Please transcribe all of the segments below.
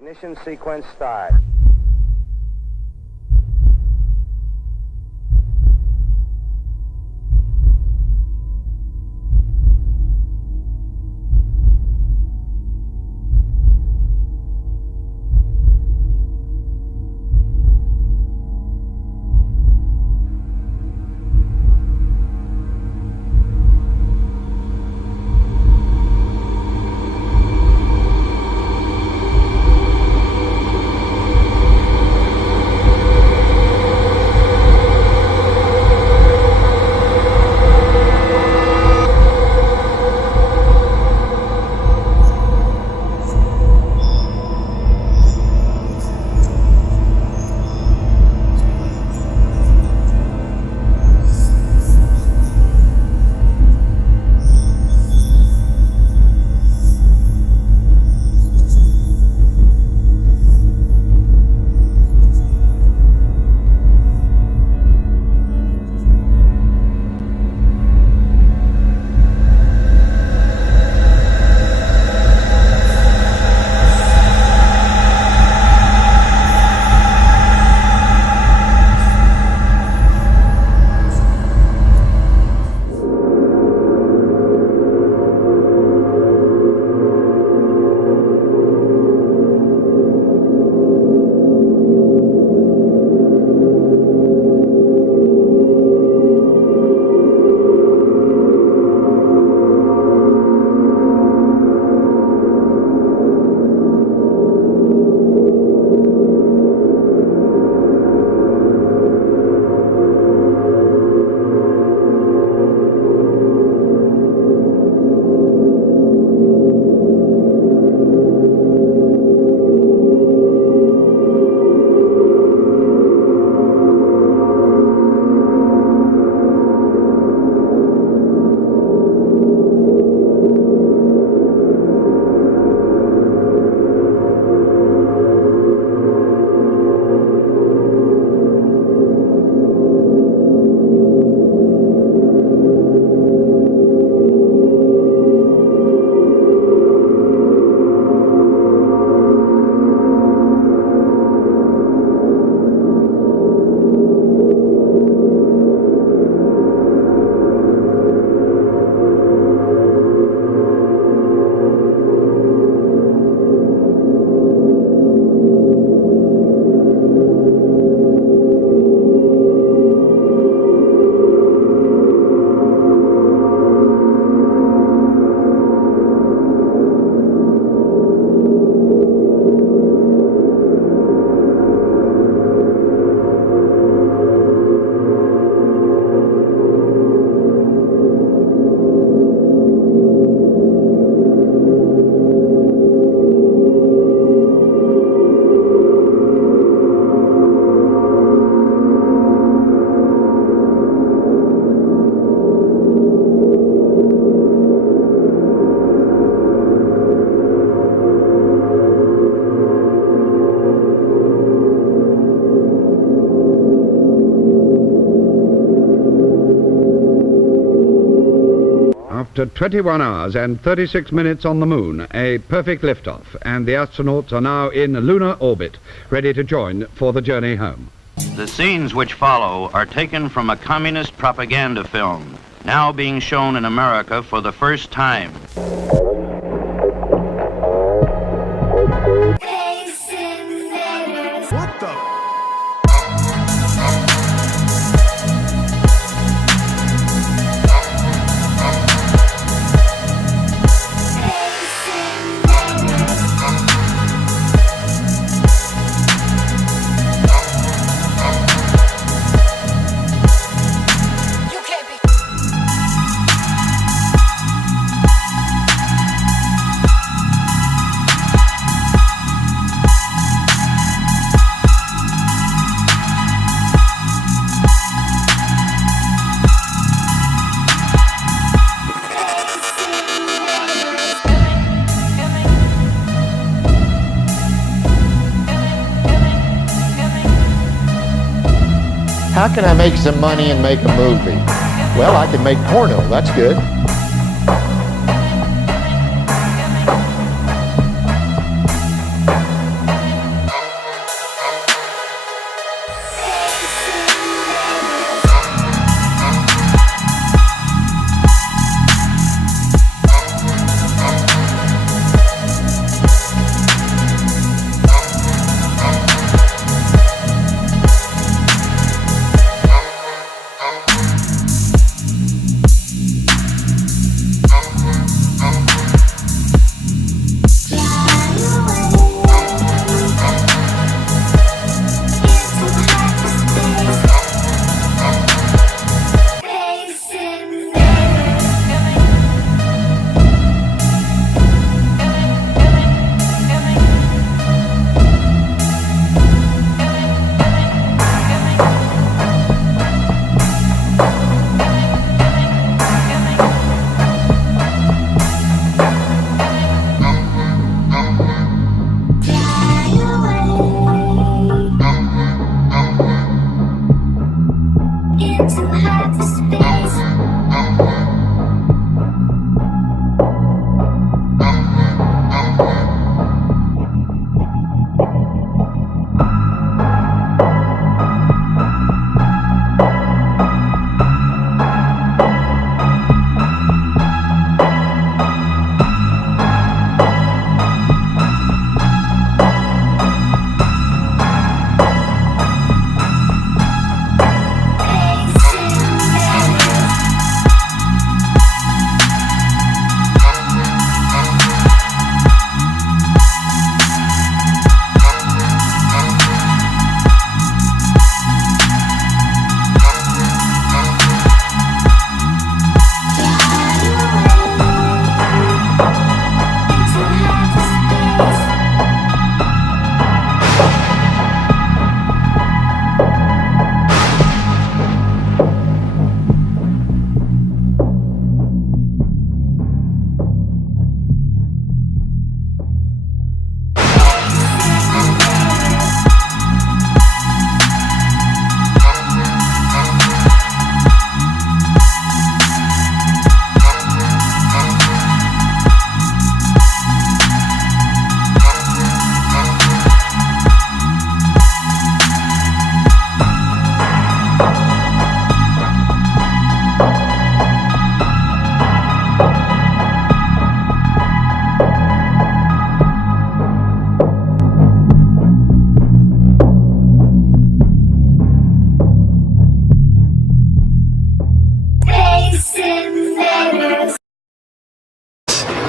Ignition sequence start. After 21 hours and 36 minutes on the moon, a perfect liftoff, and the astronauts are now in lunar orbit, ready to join for the journey home. The scenes which follow are taken from a communist propaganda film, now being shown in America for the first time. What the? How can I make some money and make a movie? Well, I can make porno, that's good.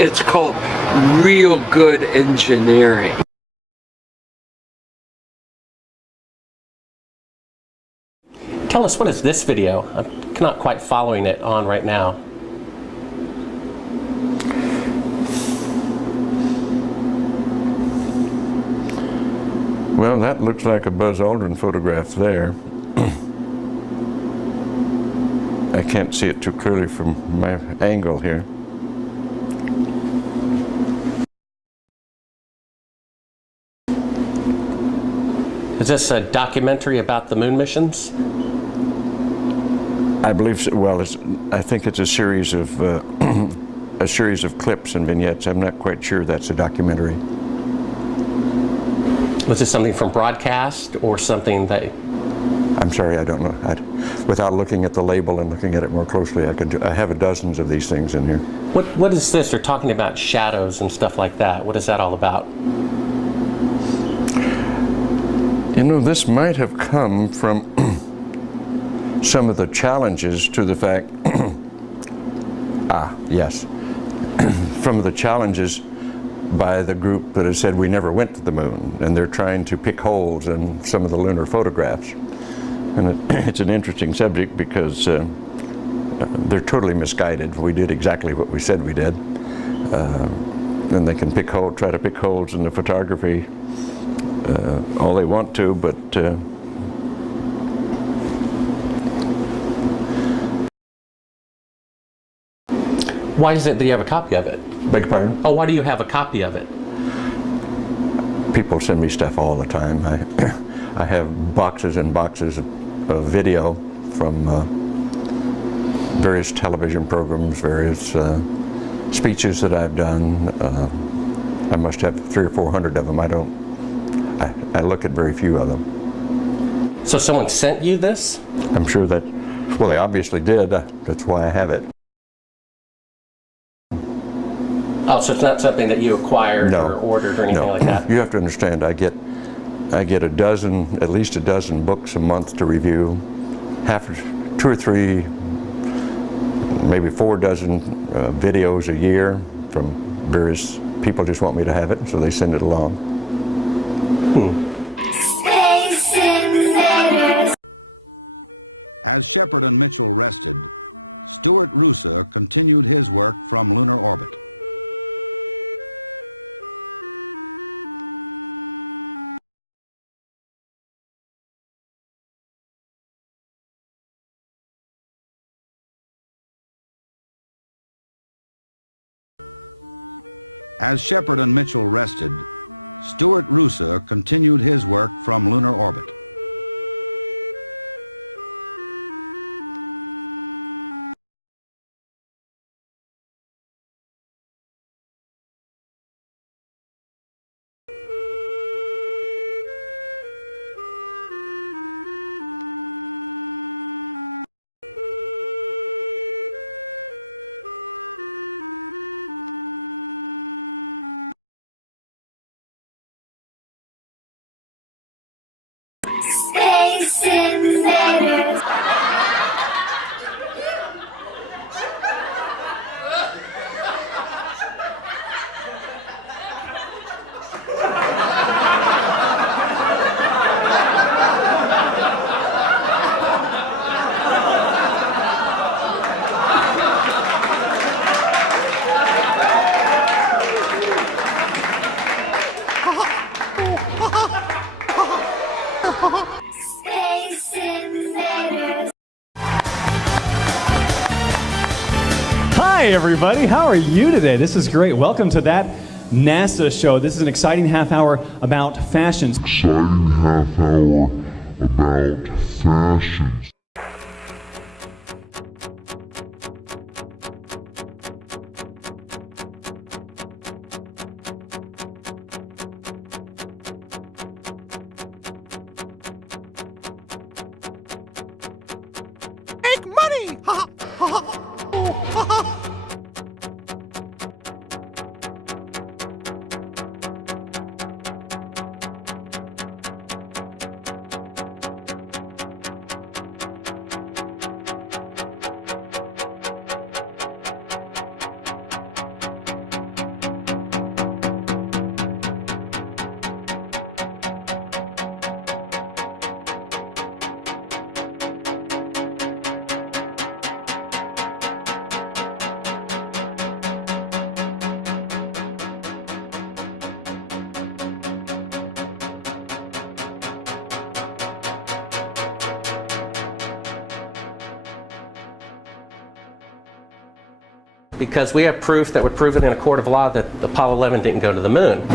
It's called real good engineering. Tell us, what is this video? I'm not quite following it on right now. Well, that looks like a Buzz Aldrin photograph there. I can't see it too clearly from my angle here. Is this a documentary about the moon missions? I believe so. Well, I think it's a series of clips and vignettes. I'm not quite sure that's a documentary. Was this something from broadcast or something that... I'm sorry, I don't know. Without looking at the label and looking at it more closely, I have dozens of these things in here. What is this? They're talking about shadows and stuff like that. What is that all about? You know, this might have come from some of the challenges to the fact, from the challenges by the group that has said we never went to the moon, and they're trying to pick holes in some of the lunar photographs. And it's an interesting subject because they're totally misguided. We did exactly what we said we did. And they can try to pick holes in the photography all they want to, but Why is it that you have a copy of it? beg your pardon? Oh, why do you have a copy of it? People send me stuff all the time. I have boxes and boxes of video from various television programs, various speeches that I've done. I must have 300 or 400 of them. I look at very few of them. So someone sent you this? I'm sure that, well, they obviously did. That's why I have it. Oh, so it's not something that you acquired No. or ordered or anything like that? You have to understand, I get at least a dozen books a month to review, 2 or 3, maybe 4 dozen videos a year from various people just want me to have it, so they send it along. As Shepard and Mitchell rested, Stuart Roosa continued his work from lunar orbit. As Shepard and Mitchell rested, Stuart Roosa continued his work from lunar orbit. Hi everybody, how are you today? This is great. Welcome to That NASA Show. This is an exciting half hour about fashions. Exciting half hour about fashions. Make money! because we have proof that would prove it in a court of law that Apollo 11 didn't go to the moon.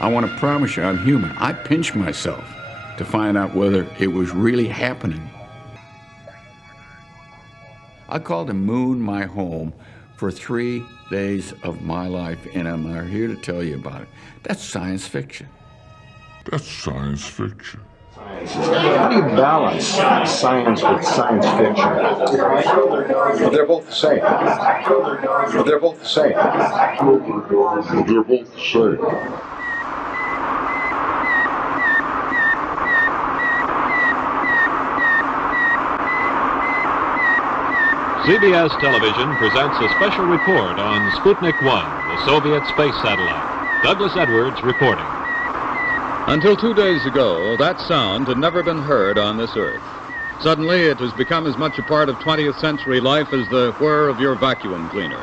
I want to promise you I'm human. I pinched myself to find out whether it was really happening. I called the moon my home for 3 days of my life, and I'm here to tell you about it. That's science fiction. That's science fiction. How do you balance science with science fiction? Well, they're both the same. Well, they're both the same. Well, they're both the same. CBS Television presents a special report on Sputnik 1, the Soviet space satellite. Douglas Edwards reporting. Until 2 days ago, that sound had never been heard on this Earth. Suddenly, it has become as much a part of 20th century life as the whir of your vacuum cleaner.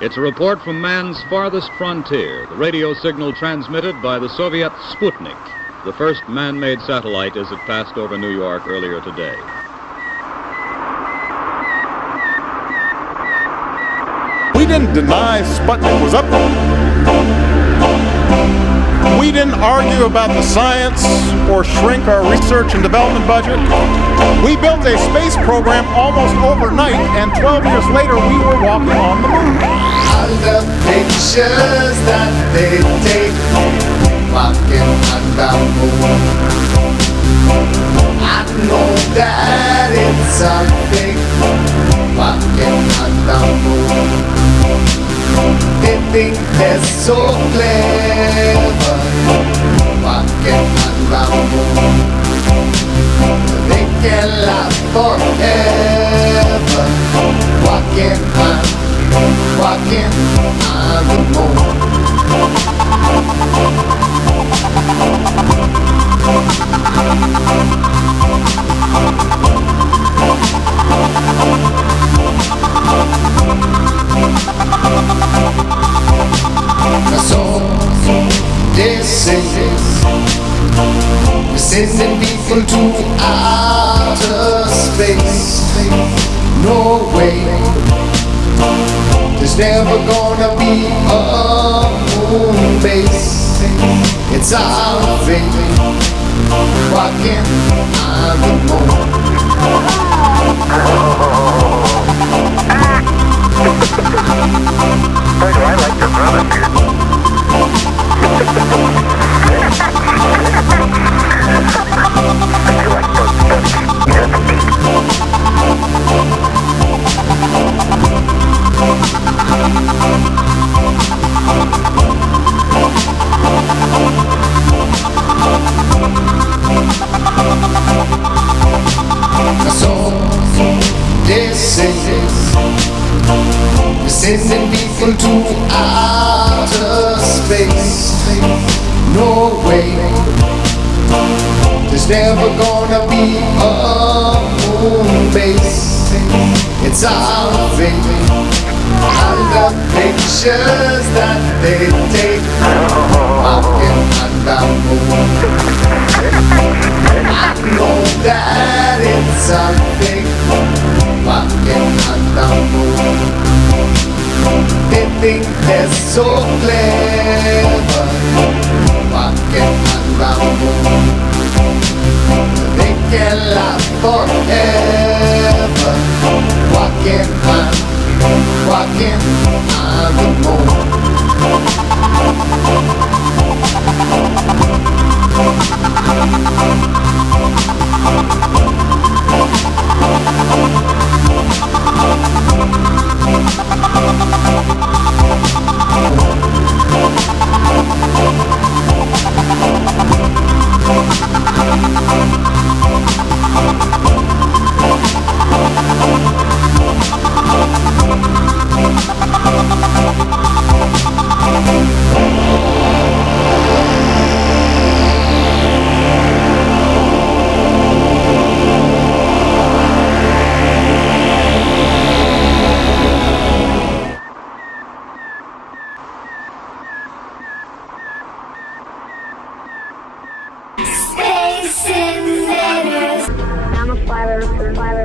It's a report from man's farthest frontier, the radio signal transmitted by the Soviet Sputnik, the first man-made satellite as it passed over New York earlier today. didn't deny Sputnik was up there. We didn't argue about the science or shrink our research and development budget. We built a space program almost overnight, and 12 years later we were walking on the moon. All the pictures that they take walking on the moon, I know that it's a fake walking on the moon. They think they're so clever walking on the moon. They can last forever walking on the moon. So they say we're sending people to outer space. No way, there's never gonna be a moon base. It's our fate, walking on the moon. Boy, do I like your brother. So they say we're sending people to outer space. No way, there's never gonna be a moon base. It's our fate. All the pictures that they take walking on the moon, I know that it's a fake walking on the moon. They think they're so clever walking on the moon. They can last forever walking on the moon. Space Invaders. I'm a pilot.